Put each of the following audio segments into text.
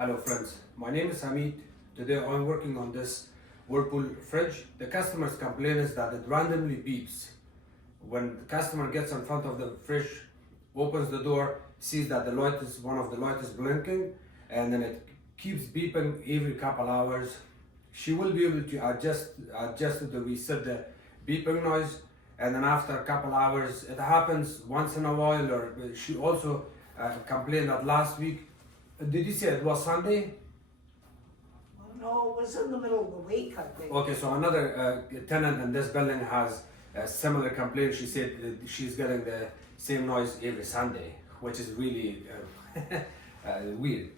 Hello friends, my name is Hamid. Today I'm working on this Whirlpool fridge. The customer's complaint is that it randomly beeps. When the customer gets in front of the fridge, opens the door, sees that one of the light is blinking, and then it keeps beeping every couple hours. She will be able to adjust it to reset the beeping noise, and then after a couple hours, it happens once in a while. Or she also complained that last week. Did you say it was Sunday? No, it was in the middle of the week, I think. Okay, so another tenant in this building has a similar complaint. She said that she's getting the same noise every Sunday, which is really weird.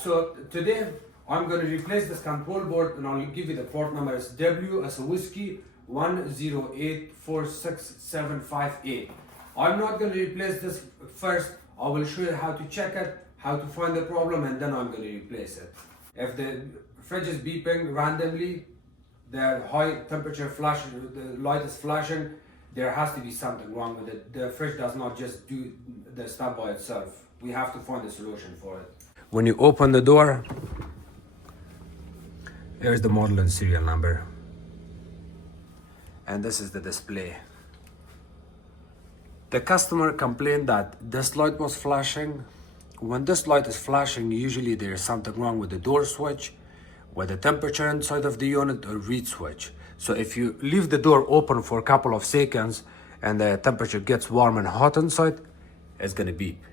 So today I'm going to replace this control board, and I'll give you the port number. It's W as a whiskey 10846758. I'm not going to replace this first. I will show you how to check it, how to find the problem, and then I'm going to replace it. If the fridge is beeping randomly, the high temperature flash, the light is flashing, there has to be something wrong with it. The fridge does not just do the stuff by itself. We have to find a solution for it. When you open the door, here's the model and serial number. And this is the display. The customer complained that this light was flashing. When this light is flashing, usually there is something wrong with the door switch, with the temperature inside of the unit, or reed switch. So if you leave the door open for a couple of seconds and the temperature gets warm and hot inside, it's gonna beep.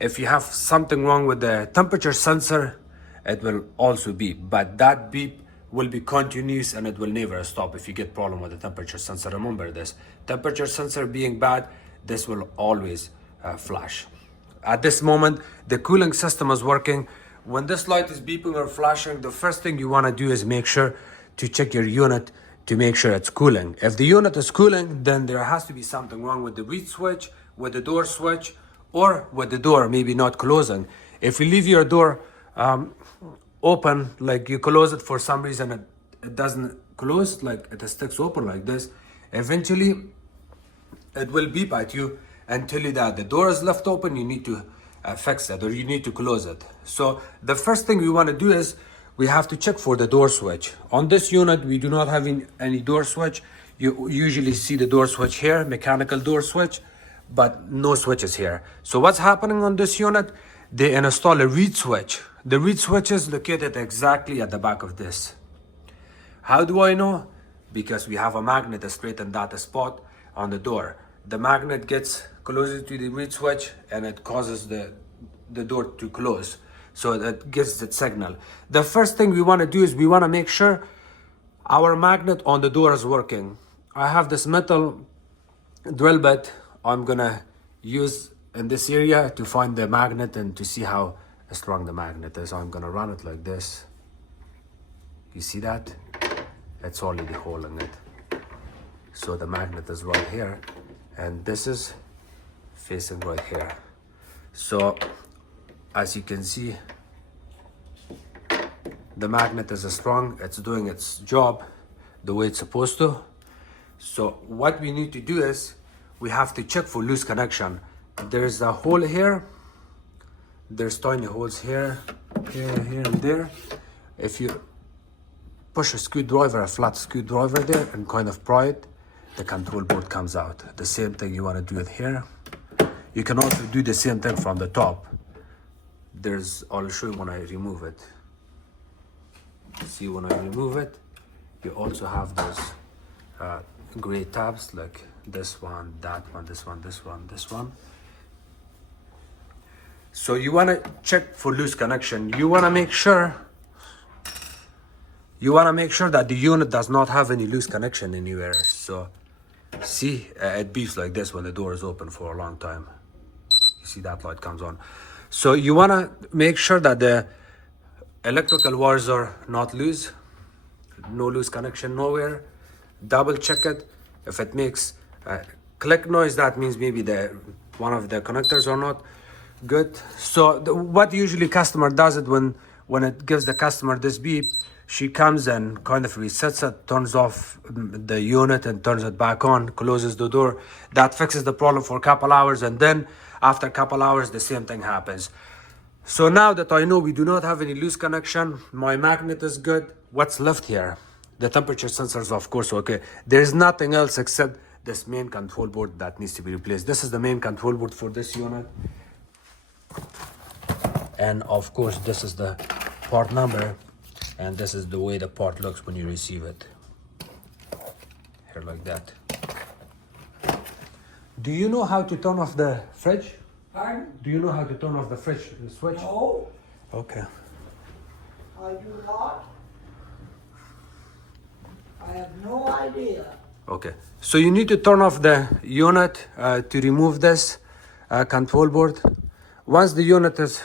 If you have something wrong with the temperature sensor, it will also beep, but that beep will be continuous and it will never stop. If you get problem with the temperature sensor, remember this. Temperature sensor being bad, this will always flash. At this moment, the cooling system is working. When this light is beeping or flashing, the first thing you want to do is make sure to check your unit to make sure it's cooling. If the unit is cooling, then there has to be something wrong with the reed switch, with the door switch, or with the door maybe not closing. If you leave your door open, like you close it for some reason, it doesn't close, like it sticks open like this, eventually it will beep at you and tell you that the door is left open. You need to fix it, or you need to close it. So the first thing we want to do is we have to check for the door switch. On this unit, we do not have any door switch. You usually see the door switch here, mechanical door switch, but no switches here. So what's happening on this unit? They install a reed switch. The reed switch is located exactly at the back of this. How do I know? Because we have a magnet straight in that spot on the door. The magnet gets closer to the reed switch and it causes the door to close. So that gives the signal. The first thing we want to do is we want to make sure our magnet on the door is working. I have this metal drill bit I'm gonna use in this area to find the magnet and to see how strong the magnet is. I'm gonna run it like this. You see that? It's already holding it. So the magnet is right here, and this is facing right here. So as you can see, the magnet is strong. It's doing its job the way it's supposed to. So what we need to do is we have to check for loose connection. There's a hole here. There's tiny holes here, here, and there. If you push a screwdriver, a flat screwdriver there, and kind of pry it, the control board comes out. The same thing you want to do it here. You can also do the same thing from the top. I'll show you when I remove it. See, when I remove it, you also have those gray tabs, like this one, that one, this one, this one, this one. So you want to check for loose connection. You want to make sure that the unit does not have any loose connection anywhere. So see, it beeps like this when the door is open for a long time. You see that light comes on. So you want to make sure that the electrical wires are not loose. No loose connection nowhere. Double check it. If it makes a click noise, that means maybe one of the connectors are not good. So what usually customer does it when it gives the customer this beep, she comes and kind of resets it, turns off the unit and turns it back on, closes the door. That fixes the problem for a couple hours, and then after a couple hours the same thing happens. So now that I know we do not have any loose connection, my magnet is good. What's left here? The temperature sensors, of course, okay. There's nothing else except this main control board that needs to be replaced. This is the main control board for this unit. And of course, this is the part number. And this is the way the part looks when you receive it. Here like that. Do you know how to turn off the fridge? Pardon? Do you know how to turn off the fridge switch? No, Okay. I do not. I have no idea. Okay. So you need to turn off the unit to remove this control board. Once the unit is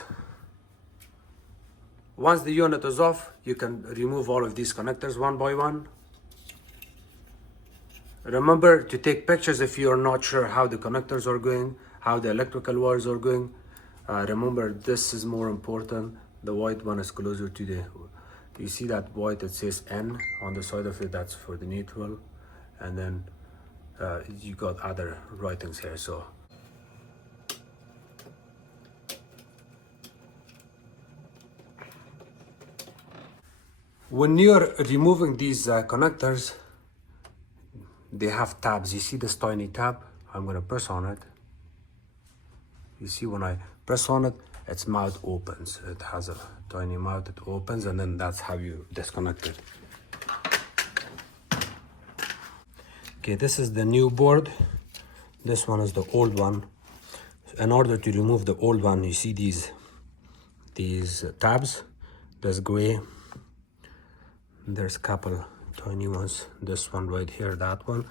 off, you can remove all of these connectors one by one. Remember to take pictures if you are not sure how the connectors are going, how the electrical wires are going. Remember, this is more important. The white one is closer to the, you see that white, it says N on the side of it, that's for the neutral. And then you got other writings here, so. When you're removing these connectors, they have tabs. You see this tiny tab? I'm gonna press on it. You see when I press on it, its mouth opens. It has a tiny mouth, it opens, and then that's how you disconnect it. Okay, this is the new board. This one is the old one. In order to remove the old one, you see these tabs. There's gray. There's a couple tiny ones. This one right here, that one.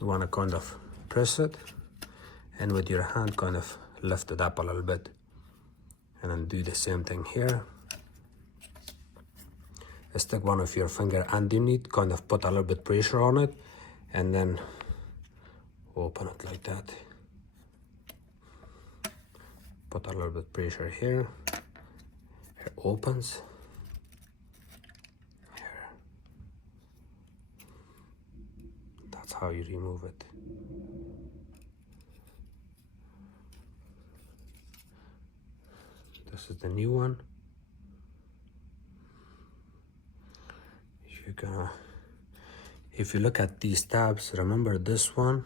You want to kind of press it, and with your hand kind of lift it up a little bit, and then do the same thing here. Stick one of your finger underneath, kind of put a little bit pressure on it, and then open it like that. Put a little bit pressure here. It opens. That's how you remove it. This is the new one. You're gonna, if you look at these tabs, remember this one,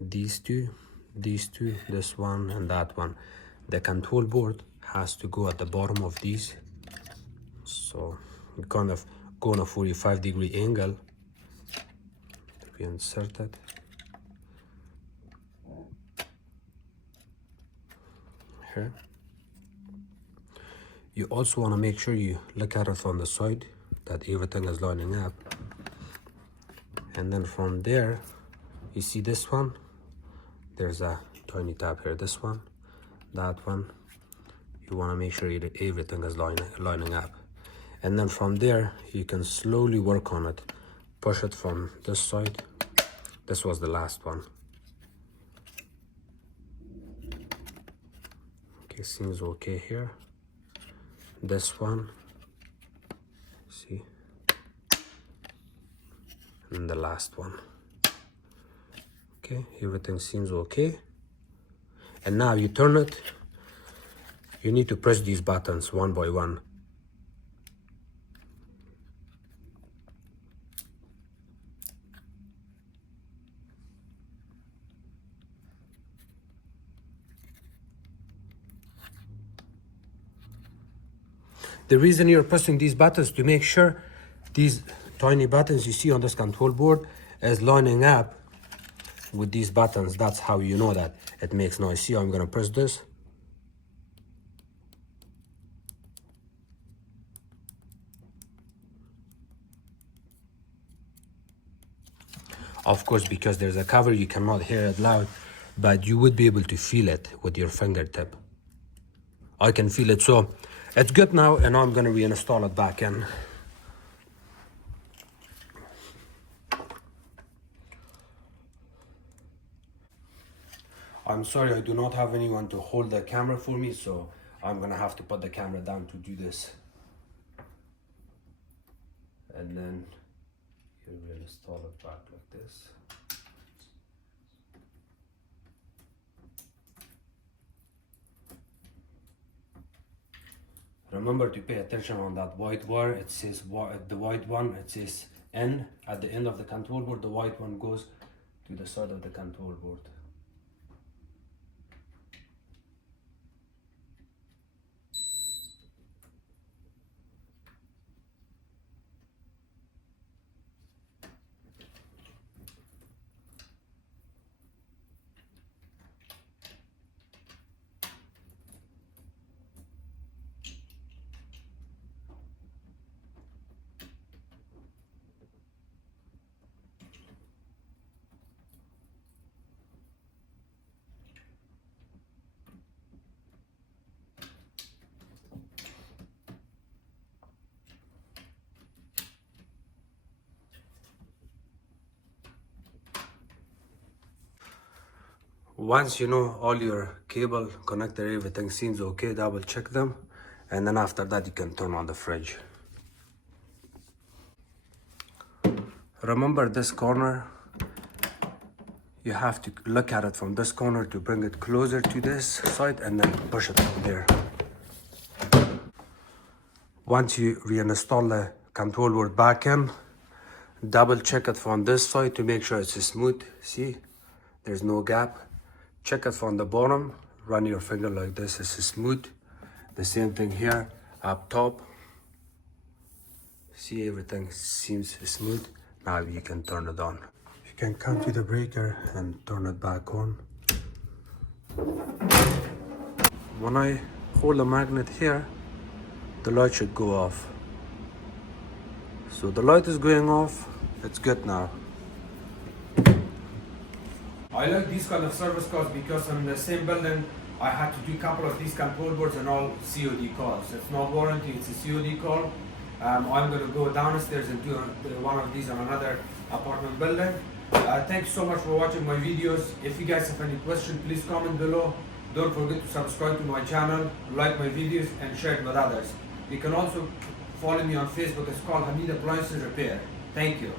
these two, this one, and that one. The control board has to go at the bottom of these. So you kind of go on a 45-degree angle. We insert it. Here. You also want to make sure you look at it on the side, that everything is lining up. And then from there, you see this one, there's a tiny tab here, this one, that one. You want to make sure that everything is lining up. And then from there, you can slowly work on it. Push it from this side. This was the last one. Okay, seems okay here. This one, see, and the last one. Okay, everything seems okay. And now you turn it. You need to press these buttons one by one. The reason you're pressing these buttons to make sure these tiny buttons you see on this control board is lining up with these buttons. That's how you know that it makes noise. See, I'm gonna press this. Of course, because there's a cover, you cannot hear it loud, but you would be able to feel it with your fingertip. I can feel it, so it's good now, and I'm gonna reinstall it back in. I'm sorry, I do not have anyone to hold the camera for me, so I'm gonna have to put the camera down to do this. And then you reinstall it back like this. Remember to pay attention on that white wire. It says the white one, it says N at the end of the control board. The white one goes to the side of the control board. Once you know all your cable, connector, everything seems okay, double check them, and then after that you can turn on the fridge. Remember this corner, you have to look at it from this corner to bring it closer to this side and then push it from there. Once you reinstall the control board back in, double check it from this side to make sure it's smooth. See, there's no gap. Check it from the bottom, run your finger like this, it's smooth. The same thing here, up top. See, everything seems smooth. Now you can turn it on. You can come to the breaker and turn it back on. When I hold the magnet here, the light should go off. So the light is going off, it's good now. I like these kind of service calls because in the same building I had to do a couple of these control boards and all COD calls. It's not warranty, it's a COD call. I'm going to go downstairs and do one of these on another apartment building. Thanks so much for watching my videos. If you guys have any questions, please comment below. Don't forget to subscribe to my channel, like my videos and share it with others. You can also follow me on Facebook. It's called Hamid Appliances Repair. Thank you.